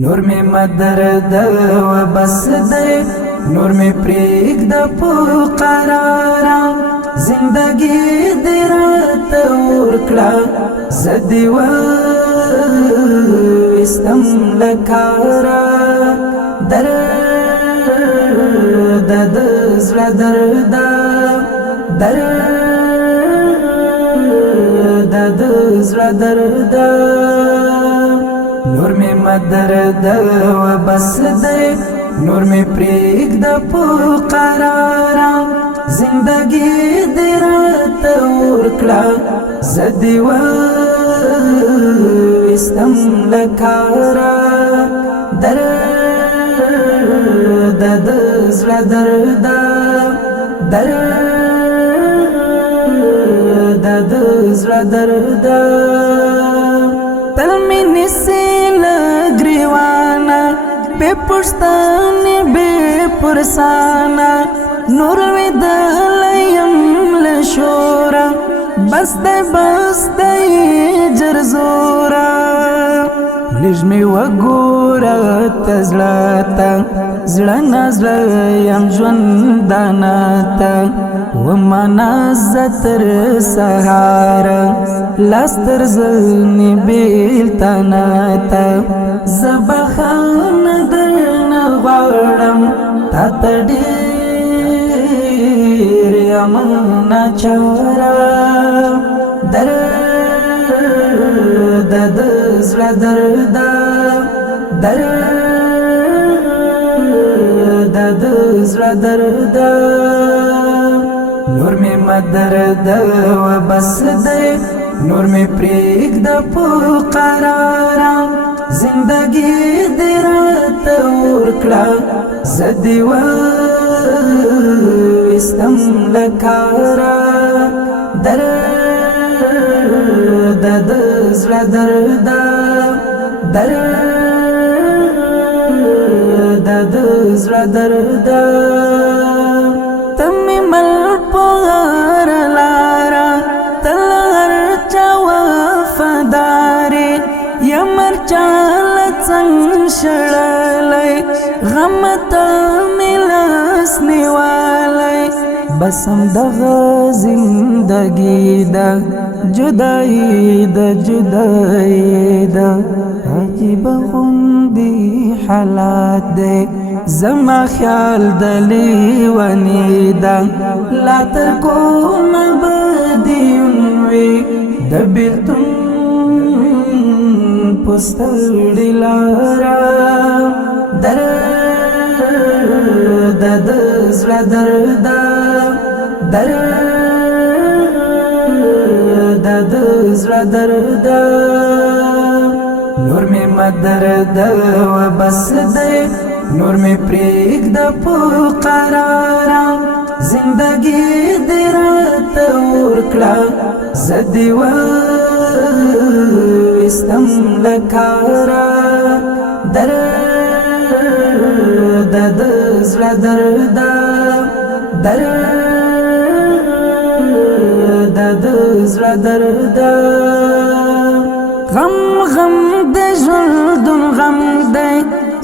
نور می مدرد و بس دے نور می پریگ دا پو قرارا زندگی دیرات ورکڑا زدی و استم لکارا درد دزل درد درد دزل درد نور می مدرد و بس دے نور می پریگ دا پو قرارا زندگی دیرات ورکڑا زدی و استم لکارا درد دزل درد درد دزل درد تل می نسی لگریوانا بے پشتانی بے پرسانا نور ویدالیم لشورا بس دے جرزورا لجمی وگورا تزلاتا زلنا زلیم جونداناتا ومانا زتر سهارا لاستر زلنی بیلتاناتا زبخان درن غوارم تاتا دیر یمنا چارا درد دزل درد درد دزل درد نور می مدرد و بس دے نور می پریگ دا پو قرارا زندگی دیرات ورکڑا زدی و استم لکارا درد دزل درد درد دزل درد تمی مل پوغار لارا تلغر چا وفاداری یمر چال څنګ شړلای غمتا ملاس نیوالای بسم دغه زندگی دا جدائی دا عجیب غندی حالات دے زما خیال دلی ونی دا لا تکوم بدیون وی دبیلتون پستړی لارا درد دزل درد درد دزل درد نور می مدرد و بس دے نور می پریگ دا پو قرارا زندگی دیرات ورکڑا زدی و استم لکارا درد دزل درد درد دزل درد غم غم دے جلدن غم دے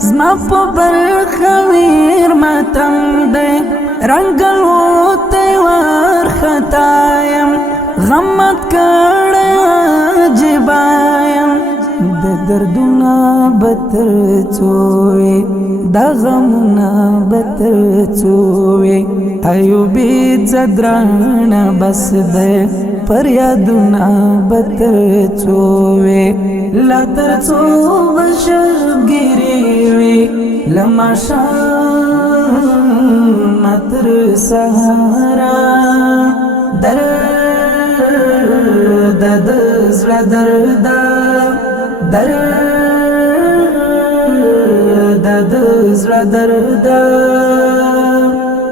زما پو برخویر ماتم دے رنگل ہوتے وارختایم غمت کڑے عجبایم د دردنا بتر چووی دا غمنا بتر چووی ایوبی زدرانا بس دے پر یادنا بتر چووی لا تر چو بشگیری وی لما شام تر سهارا درد دزل درد درد دزل درد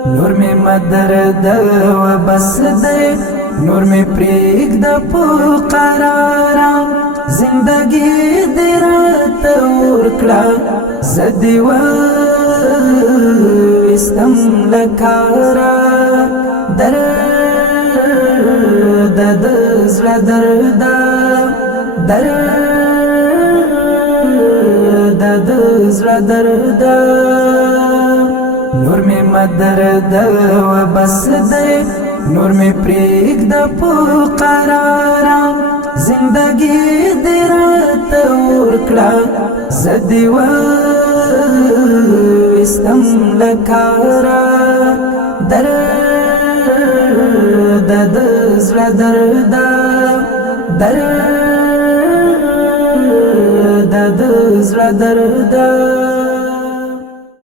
نور می مدرد و بس دے نور می پریگ دا پو قرارا زندگی دیرات ورکڑا زدی و استم لکارا درد دزل درد درد زړه درد نور می مدرد و بس دے نور می پریږد په قرارا زندگی دې راته ورکړه زه دې وایستم له کاره درد د زړه درد درد د زړه درد